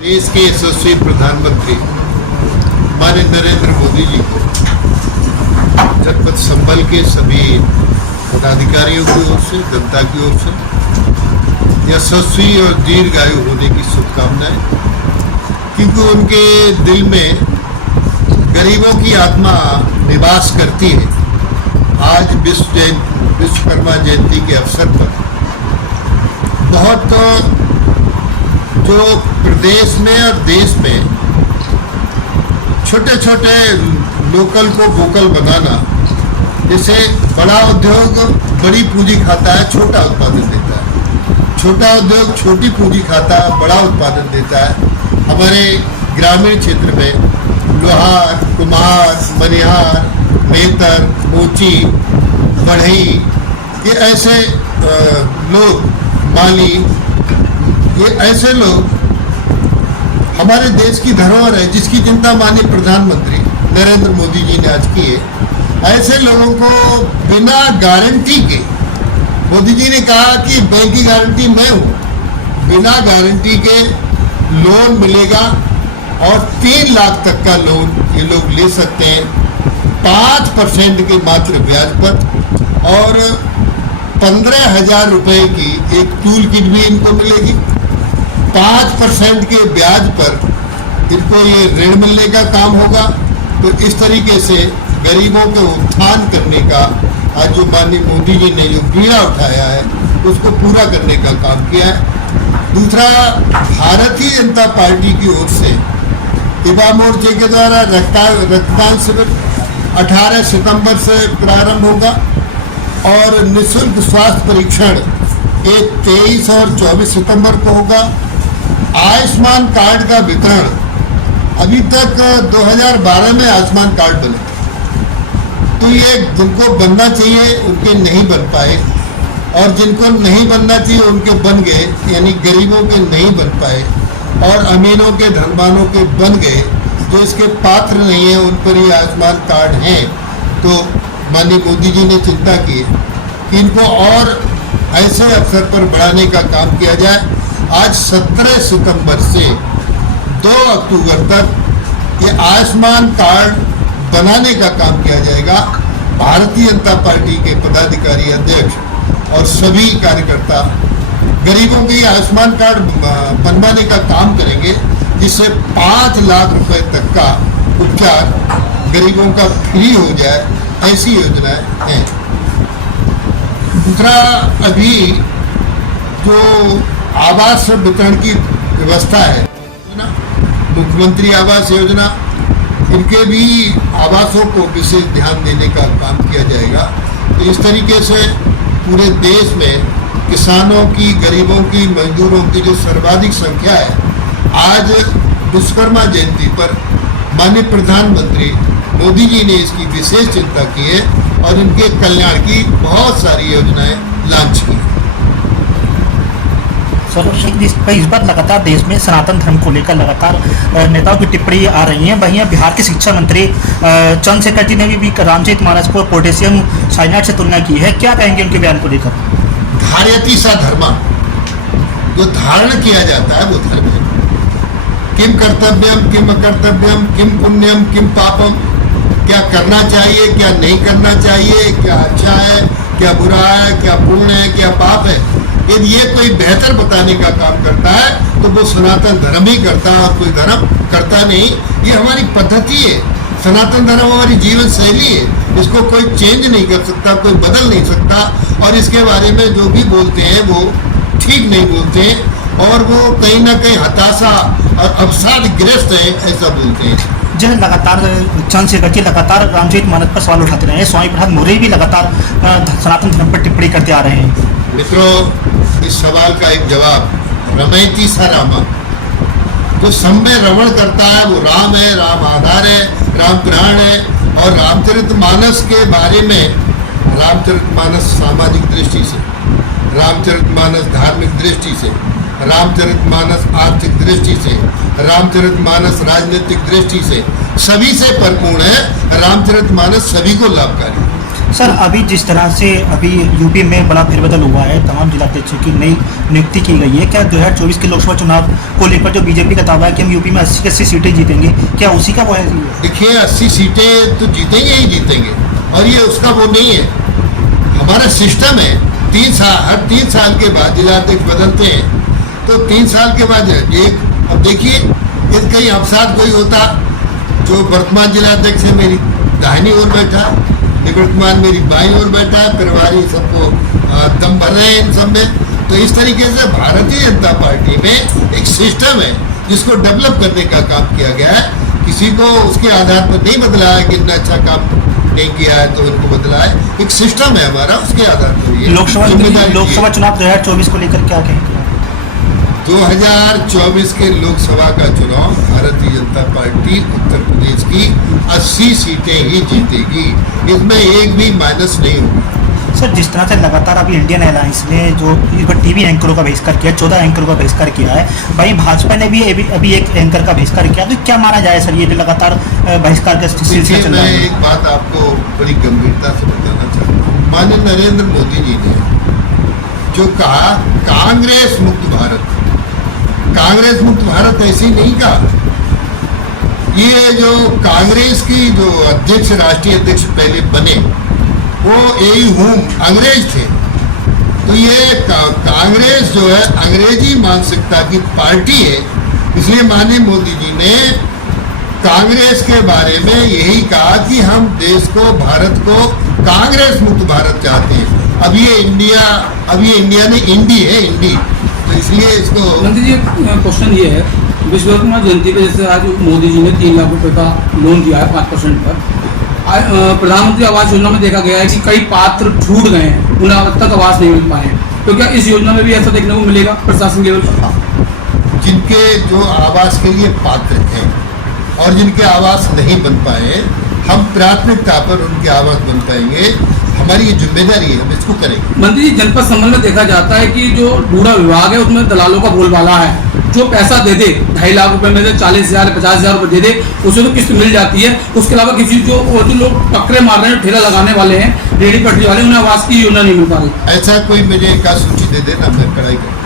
देश के यशस्वी प्रधानमंत्री माननीय नरेंद्र मोदी जी को जनपद संभल के सभी पदाधिकारियों की ओर से, जनता की ओर से यशस्वी और दीर्घायु होने की शुभकामनाएं, क्योंकि उनके दिल में गरीबों की आत्मा निवास करती है। आज विश्वकर्मा जयंती के अवसर पर बहुत जो प्रदेश में और देश में छोटे छोटे लोकल को वोकल बनाना, जैसे बड़ा उद्योग बड़ी पूंजी खाता है, छोटा उत्पादन देता है, छोटा उद्योग छोटी पूंजी खाता है, बड़ा उत्पादन देता है। हमारे ग्रामीण क्षेत्र में लोहार, कुम्हार, मनिहार, मेहतर, मोची, बढ़ई, ये ऐसे लोग, माली, ये ऐसे लोग हमारे देश की धरोहर है, जिसकी चिंता माननीय प्रधानमंत्री नरेंद्र मोदी जी ने आज की है। ऐसे लोगों को बिना गारंटी के, मोदी जी ने कहा कि बैंक की गारंटी मैं हूँ, बिना गारंटी के लोन मिलेगा और 3 लाख तक का लोन ये लोग ले सकते हैं 5% के मात्र ब्याज पर, और 15,000 रुपये की एक टूल किट भी इनको मिलेगी। 5% के ब्याज पर इनको ये ऋण मिलने का काम होगा। तो इस तरीके से गरीबों के उत्थान करने का आज जो माननीय मोदी जी ने जो बीड़ा उठाया है, उसको पूरा करने का काम किया है। दूसरा, भारतीय जनता पार्टी की ओर से युवा मोर्चे के द्वारा रक्तदान शिविर 18 सितंबर से प्रारंभ होगा और निःशुल्क स्वास्थ्य परीक्षण 23 और 24 सितंबर को होगा। आयुष्मान कार्ड का वितरण, अभी तक 2012 में आयुष्मान कार्ड बने, तो ये जिनको बनना चाहिए उनके नहीं बन पाए, और जिनको नहीं बनना चाहिए उनके बन गए, यानी गरीबों के नहीं बन पाए और अमीरों के, धनवानों के बन गए। जो इसके पात्र नहीं है उन पर ही आयुष्मान कार्ड हैं। तो माननीय मोदी जी ने चिंता की कि इनको और ऐसे अवसर पर बढ़ाने का काम किया जाए। आज 17 सितंबर से 2 अक्टूबर तक ये आयुष्मान कार्ड बनाने का काम किया जाएगा। भारतीय जनता पार्टी के पदाधिकारी, अध्यक्ष और सभी कार्यकर्ता गरीबों के आयुष्मान कार्ड बनवाने का काम करेंगे, जिससे 5 लाख रुपए तक का उपचार गरीबों का फ्री हो जाए, ऐसी योजनाएं हैं। दूसरा, अभी जो आवास वितरण की व्यवस्था है ना, मुख्यमंत्री आवास योजना, इनके भी आवासों को विशेष ध्यान देने का काम किया जाएगा। तो इस तरीके से पूरे देश में किसानों की, गरीबों की, मजदूरों की जो सर्वाधिक संख्या है, आज विश्वकर्मा जयंती पर माननीय प्रधानमंत्री मोदी जी ने इसकी विशेष चिंता की है और इनके कल्याण की बहुत सारी योजनाएं लॉन्च की। सर, इस बार लगातार देश में सनातन धर्म को लेकर लगातार नेताओं की टिप्पणी आ रही है। वहीं बिहार के शिक्षा मंत्री चंद्रशेखर जी ने भी रामचरितमानस को पोटेशियम साइनाइड से तुलना की है। क्या कहेंगे उनके बयान को लेकर? धार्यति सा धर्मा, जो धारण किया जाता है वो धर्म है। किम कर्तव्यम, किम अकर्तव्यम, किम पुण्यम, किम पापम, क्या करना चाहिए, क्या नहीं करना चाहिए, क्या अच्छा है, क्या बुरा है, क्या पुण्य है, क्या पाप है, यदि ये कोई बेहतर बताने का काम करता है तो वो सनातन धर्म ही करता है और कोई धर्म करता नहीं। ये हमारी पद्धति है, सनातन धर्म हमारी जीवन शैली है, इसको कोई चेंज नहीं कर सकता, कोई बदल नहीं सकता। और इसके बारे में जो भी बोलते हैं वो ठीक नहीं बोलते हैं और वो कहीं ना कहीं हताशा और अवसादग्रस्त है, ऐसा बोलते हैं। जो लगातार चंद्रशेखर जी लगातार रामचरितमानस पर सवाल उठाते रहे हैं, स्वामी प्रसाद मौर्य भी लगातार सनातन धर्म पर टिप्पणी करते आ रहे हैं। मित्रों, इस सवाल का एक जवाब, रमैती सा रामा, जो सब में रमण करता है वो राम है, राम आधार है, राम प्राण है। और रामचरितमानस के बारे में, रामचरितमानस सामाजिक दृष्टि से, रामचरितमानस धार्मिक दृष्टि से, रामचरितमानस आर्थिक दृष्टि से, रामचरितमानस राजनीतिक दृष्टि से, सभी से परिपूर्ण है। रामचरितमानस सभी को लाभकारी है। सर, अभी जिस तरह से अभी यूपी में बड़ा फेरबदल हुआ है, तमाम जिलाध्यक्षों की नई नियुक्ति की गई है, क्या 2024 के लोकसभा चुनाव को लेकर जो बीजेपी का दावा है कि हम यूपी में 80 की 80 सीटें जीतेंगे, क्या उसी का वो है? देखिए 80 सीटें तो जीतेंगे ही जीतेंगे, और ये उसका वो नहीं है। हमारा सिस्टम है, 3 साल, हर 3 साल के बाद जिलाध्यक्ष बदलते हैं, तो 3 साल के बाद एक, अब देखिए कहीं अवसाद कोई होता, जो वर्तमान जिलाध्यक्ष है मेरी दाहिनी ओर बैठा, निवर्तमान मेरी बाईं ओर बैठा है, प्रभारी सबको दम भर रहे हैं इन सब में। तो इस तरीके से भारतीय जनता पार्टी में एक सिस्टम है जिसको डेवलप करने का काम किया गया है। किसी को उसके आधार पर नहीं बदला है कि इतना अच्छा काम नहीं किया है तो उनको बदला है। एक सिस्टम है हमारा, उसके आधार पर ये लोकसभा चुनाव 2024 को लेकर क्या कहेंगे? 2024 के लोकसभा का चुनाव भारतीय जनता पार्टी उत्तर प्रदेश की 80 सीटें ही जीतेगी, इसमें एक भी माइनस नहीं होगा। सर, जिस तरह से लगातार अभी इंडियन एयरलाइंस ने जो टीवी एंकरों का बहिष्कार किया, 14 एंकरों का बहिष्कार किया है, वहीं भाजपा ने भी अभी एक एंकर का बहिष्कार किया, तो क्या माना जाए सर ये जो लगातार बहिष्कार का सिलसिला चल रहा है? मैं एक बात आपको बड़ी गंभीरता से बताना चाहता हूँ। माननीय नरेंद्र मोदी जी ने जो कहा कांग्रेस मुक्त भारत, कांग्रेस मुक्त भारत ऐसे ही नहीं कहा। ये जो कांग्रेस की जो अध्यक्ष, राष्ट्रीय अध्यक्ष पहले बने, वो एई हुम अंग्रेज थे। तो ये कांग्रेस जो है अंग्रेजी मानसिकता की पार्टी है, इसलिए माननीय मोदी जी ने कांग्रेस के बारे में यही कहा कि हम देश को, भारत को कांग्रेस मुक्त भारत चाहते हैं। अब ये इंडिया ने इंडी है, इंडी, तो इसलिए इसको। मंत्री जी, क्वेश्चन ये है, विश्वकर्मा जयंती पे जैसे आज मोदी जी ने 3 लाख रुपए का लोन दिया है 5% पर, प्रधानमंत्री आवास योजना में देखा गया है कि कई पात्र छूट गए हैं, उन्हें अब तक आवास नहीं मिल पाए, तो क्या इस योजना में भी ऐसा देखने को मिलेगा प्रशासन लेवल पर? जिनके जो आवास के लिए पात्र हैं और जिनके आवास नहीं बन पाए, हम प्राथमिकता पर उनके आवास बन पाएंगे। हमारी ये जिम्मेदारी है, हम इसको करेंगे। मंत्री जी, जनपद संबंध में देखा जाता है कि जो बूढ़ा विभाग है उसमें दलालों का बोलबाला है। जो पैसा दे दे 2.5 लाख रुपए में से 40,000 50,000 रुपए दे दे, उसे तो किस्त मिल जाती है। उसके अलावा किसी जो लोग टक्करे मार रहे हैं, ठेला लगाने वाले हैं, रेहड़ी पटरी वाले, उन्हें आवास की योजना नहीं मिल पा रही। ऐसा कोई मुझे एक सूची दे देना, मैं कड़ाई करूँ।